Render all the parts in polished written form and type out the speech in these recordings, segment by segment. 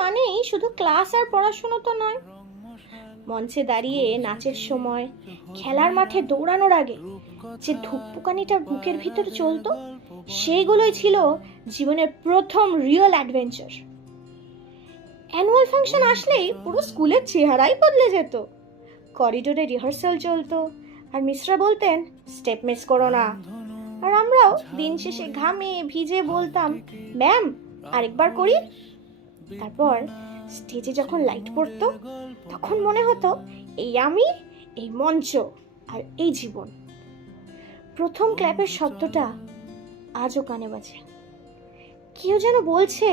মানেই শুধু ক্লাস আর পড়াশোনা তো নয়। মঞ্চে দাঁড়িয়ে নাচের সময়, খেলার মাঠে দৌড়ানোর আগে যে ধুকপুকানিটা বুকের ভিতরে চলতো, সেইগুলোই ছিল জীবনের প্রথম রিয়েল অ্যাডভেঞ্চার। অ্যানুয়াল ফাংশন আসলেই পুরো স্কুলের চেহারাই বদলে যেত। করিডোরে রিহার্সাল চলতো, আর মিসরা বলতেন স্টেপ মিস করো না। আর আমরাও দিন শেষে ঘামে ভিজে বলতাম, ম্যাম আরেকবার করি। তারপর স্টেজে যখন লাইট পড়তো, তখন মনে হতো এই আমি, এই মঞ্চ আর এই জীবন। প্রথম ক্ল্যাপের শব্দটা আজও কানে বাজে। কেউ যেন বলছে,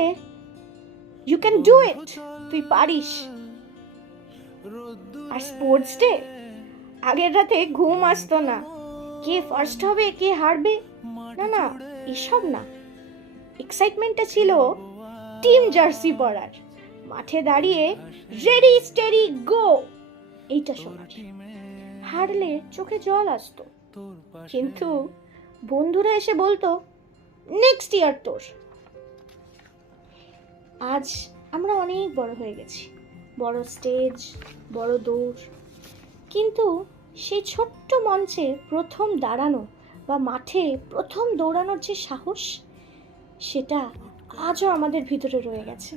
ইউ ক্যান ডু ইট, তুই পারিস। আর স্পোর্টস ডে, আগের রাতে ঘুম আসতো না। কে ফার্স্ট হবে, কে হারবে, না না এসব না। এক্সাইটমেন্টটা ছিল টিম জার্সি পরার, মাঠে দাঁড়িয়ে রেডি স্টেডি গো এইটা শোনার। হারলে চোখে জল আসতো, কিন্তু বন্ধুরা এসে বলতো নেক্সট ইয়ার তোর। আজ আমরা অনেক বড় হয়ে গেছি, বড় স্টেজ, বড় দৌড়, কিন্তু সেই ছোট্ট মঞ্চে প্রথম দাঁড়ানো বা মাঠে প্রথম দৌড়ানোর যে সাহস, সেটা আজও আমাদের ভিতরে রয়ে গেছে।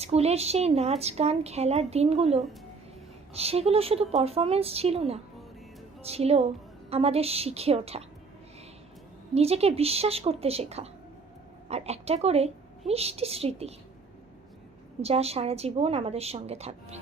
স্কুলের সেই নাচ গান খেলার দিনগুলো, সেগুলো শুধু পারফরমেন্স ছিল না, ছিল আমাদের শিখে ওঠা, নিজেকে বিশ্বাস করতে শেখা, আর একটা করে মিষ্টি স্মৃতি, যা সারা জীবন আমাদের সঙ্গে থাকবে।